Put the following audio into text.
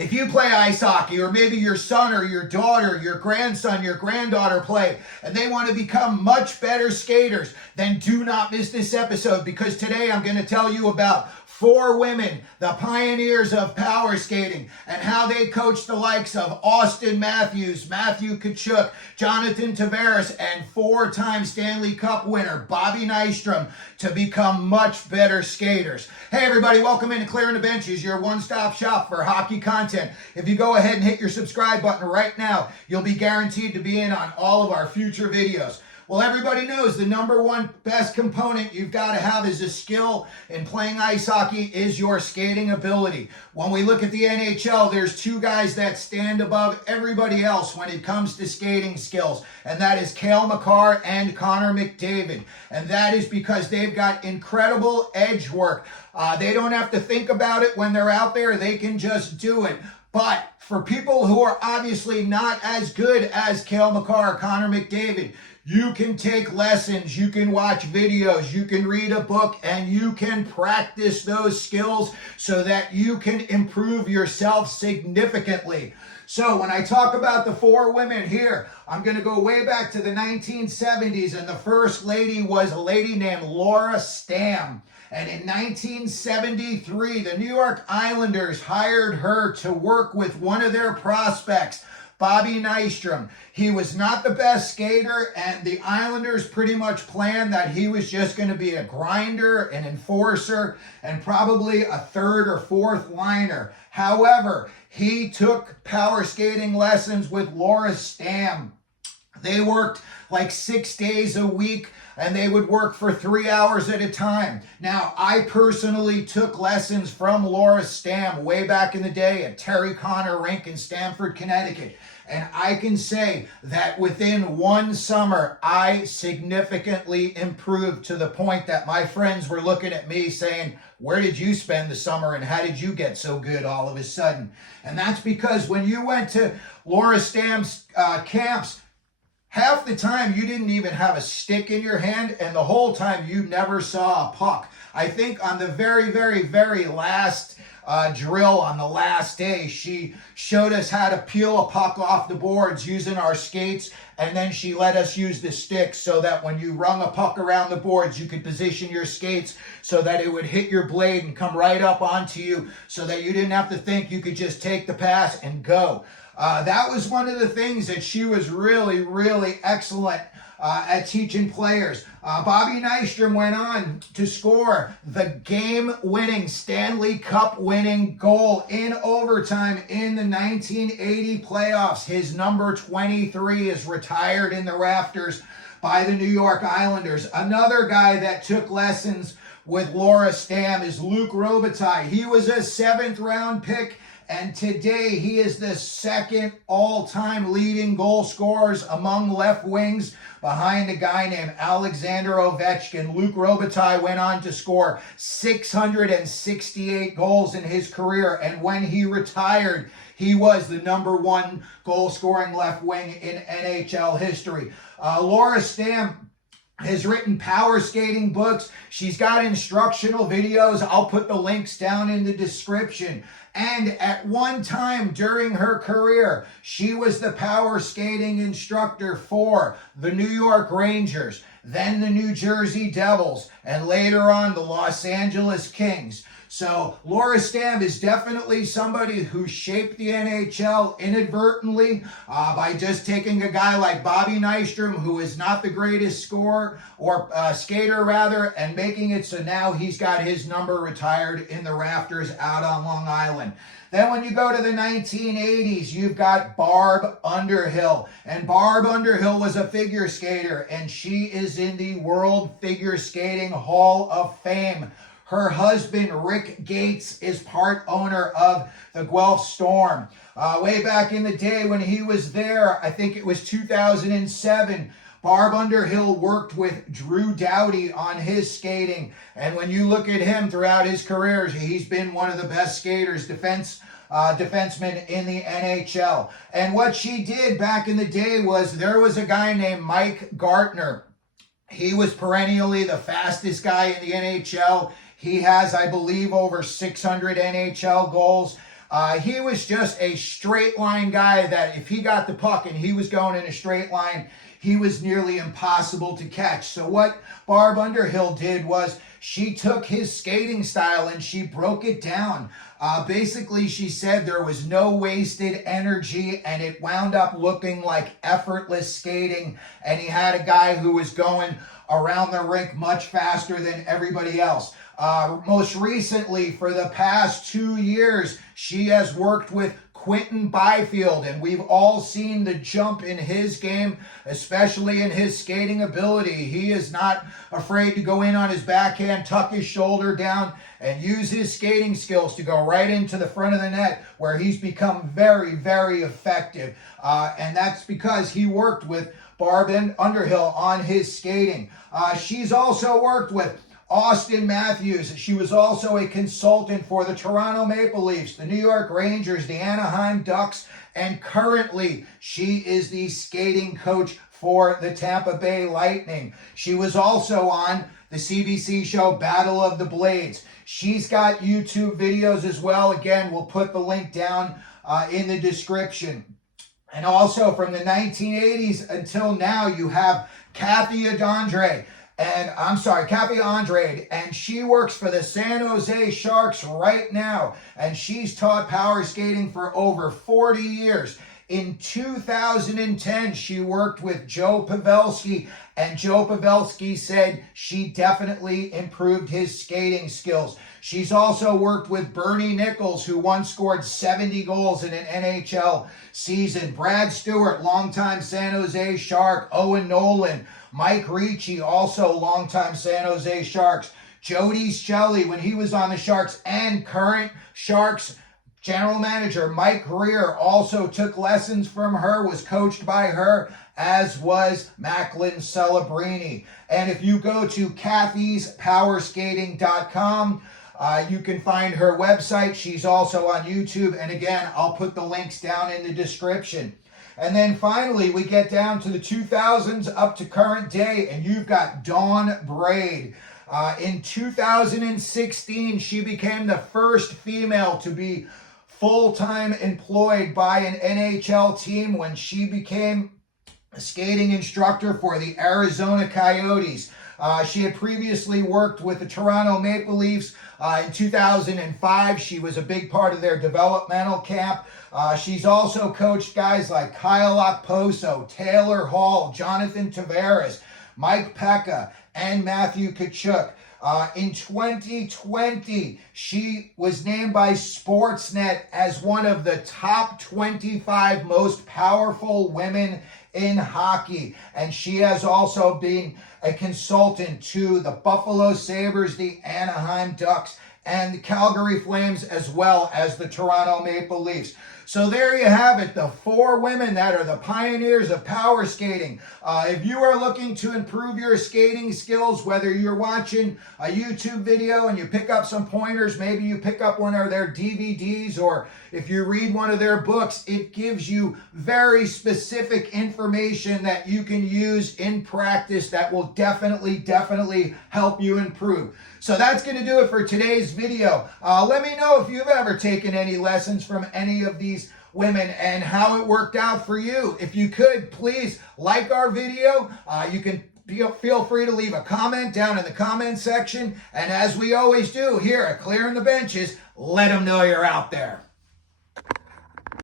If you play ice hockey, or maybe your son or your daughter, your grandson, your granddaughter play, and they want to become much better skaters, then do not miss this episode, because today I'm going to tell you about 4 women, the pioneers of power skating, and how they coached the likes of Austin Matthews, Matthew Tkachuk, Jonathan Tavares, and 4-time Stanley Cup winner Bobby Nystrom to become much better skaters. Hey everybody, welcome into Clearing the Benches, your one-stop shop for hockey content. If you go ahead and hit your subscribe button right now, you'll be guaranteed to be in on all of our future videos. Well, everybody knows the number one best component you've got to have as a skill in playing ice hockey is your skating ability. When we look at the NHL, there's 2 guys that stand above everybody else when it comes to skating skills, and that is Cale Makar and Connor McDavid. And that is because they've got incredible edge work. They don't have to think about it when they're out there. They can just do it. But for people who are obviously not as good as Cale Makar or Connor McDavid, you can take lessons, you can watch videos, you can read a book, and you can practice those skills so that you can improve yourself significantly. So when I talk about the 4 women here, I'm going to go way back to the 1970s, and the first lady was a lady named Laura Stam. And in 1973, the New York Islanders hired her to work with one of their prospects, Bobby Nystrom. He was not the best skater, and the Islanders pretty much planned that he was just going to be a grinder, an enforcer, and probably a 3rd or 4th liner. However, he took power skating lessons with Laura Stam. They worked like 6 days a week, and they would work for 3 hours at a time. Now, I personally took lessons from Laura Stam way back in the day at Terry Connor Rink in Stamford, Connecticut. And I can say that within 1 summer, I significantly improved to the point that my friends were looking at me saying, "Where did you spend the summer and how did you get so good all of a sudden?" And that's because when you went to Laura Stam's camps, half the time you didn't even have a stick in your hand, and the whole time you never saw a puck. I think on the very last drill on the last day, she showed us how to peel a puck off the boards using our skates, and then she let us use the sticks so that when you rung a puck around the boards, you could position your skates so that it would hit your blade and come right up onto you so that you didn't have to think, you could just take the pass and go. That was one of the things that she was really excellent at teaching players. Bobby Nystrom went on to score the game-winning, Stanley Cup-winning goal in overtime in the 1980 playoffs. His number 23 is retired in the rafters by the New York Islanders. Another guy that took lessons with Laura Stam is Luc Robitaille. He was a 7th-round pick, and today he is the 2nd all-time leading goal scorers among left wings behind a guy named Alexander Ovechkin. Luc Robitaille went on to score 668 goals in his career, and when he retired, he was the number 1 goal-scoring left wing in NHL history. Laura Stam has written power skating books. She's got instructional videos. I'll put the links down in the description. And at one time during her career, she was the power skating instructor for the New York Rangers, then the New Jersey Devils, and later on the Los Angeles Kings. So Laura Stam is definitely somebody who shaped the NHL inadvertently by just taking a guy like Bobby Nystrom, who is not the greatest scorer or skater rather, and making it so now he's got his number retired in the rafters out on Long Island. Then when you go to the 1980s, you've got Barb Underhill. And Barb Underhill was a figure skater, and she is in the World Figure Skating Hall of Fame. Her husband, Rick Gates, is part owner of the Guelph Storm. Way back in the day when he was there, I think it was 2007, Barb Underhill worked with Drew Doughty on his skating. And when you look at him throughout his career, he's been one of the best skaters, defenseman in the NHL. And what she did back in the day was there was a guy named Mike Gartner. He was perennially the fastest guy in the NHL. He has, I believe, over 600 NHL goals. He was just a straight line guy that if he got the puck and he was going in a straight line, he was nearly impossible to catch. So what Barb Underhill did was she took his skating style and she broke it down. Basically, she said there was no wasted energy and it wound up looking like effortless skating. And he had a guy who was going around the rink much faster than everybody else. Most recently, for the past 2 years, she has worked with Quentin Byfield, and we've all seen the jump in his game, especially in his skating ability. He is not afraid to go in on his backhand, tuck his shoulder down, and use his skating skills to go right into the front of the net, where he's become very, very effective. And that's because he worked with Barb Underhill on his skating. She's also worked with Austin Matthews. She was also a consultant for the Toronto Maple Leafs, the New York Rangers, the Anaheim Ducks, and currently she is the skating coach for the Tampa Bay Lightning. She was also on the CBC show Battle of the Blades. She's got YouTube videos as well. Again, we'll put the link down in the description. And also from the 1980s until now, you have Kathy Andrade, and she works for the San Jose Sharks right now, and she's taught power skating for over 40 years. In 2010, she worked with Joe Pavelski, and Joe Pavelski said she definitely improved his skating skills. She's also worked with Bernie Nichols, who once scored 70 goals in an NHL season. Brad Stewart, longtime San Jose Shark. Owen Nolan. Mike Ricci, also longtime San Jose Sharks. Jody Shelley, when he was on the Sharks, and current Sharks general manager Mike Greer also took lessons from her, was coached by her, as was Macklin Celebrini. And if you go to kathyspowerskating.com, you can find her website. She's also on YouTube. And again, I'll put the links down in the description. And then finally, we get down to the 2000s up to current day, and you've got Dawn Braid. In 2016, she became the first female to be full-time employed by an NHL team when she became a skating instructor for the Arizona Coyotes. She had previously worked with the Toronto Maple Leafs. In 2005, she was a big part of their developmental camp. She's also coached guys like Kyle Okposo, Taylor Hall, Jonathan Tavares, Mike Pekka, and Matthew Tkachuk. In 2020, she was named by Sportsnet as one of the top 25 most powerful women in hockey. And she has also been a consultant to the Buffalo Sabres, the Anaheim Ducks, and the Calgary Flames, as well as the Toronto Maple Leafs. So there you have it, the 4 women that are the pioneers of power skating. If you are looking to improve your skating skills, whether you're watching a YouTube video and you pick up some pointers, maybe you pick up one of their DVDs, or if you read one of their books, it gives you very specific information that you can use in practice that will definitely help you improve. So that's going to do it for today's video. Let me know if you've ever taken any lessons from any of these women and how it worked out for you. If you could, please like our video. You can feel free to leave a comment down in the comment section. And as we always do here at Clearing the Benches, let them know you're out there.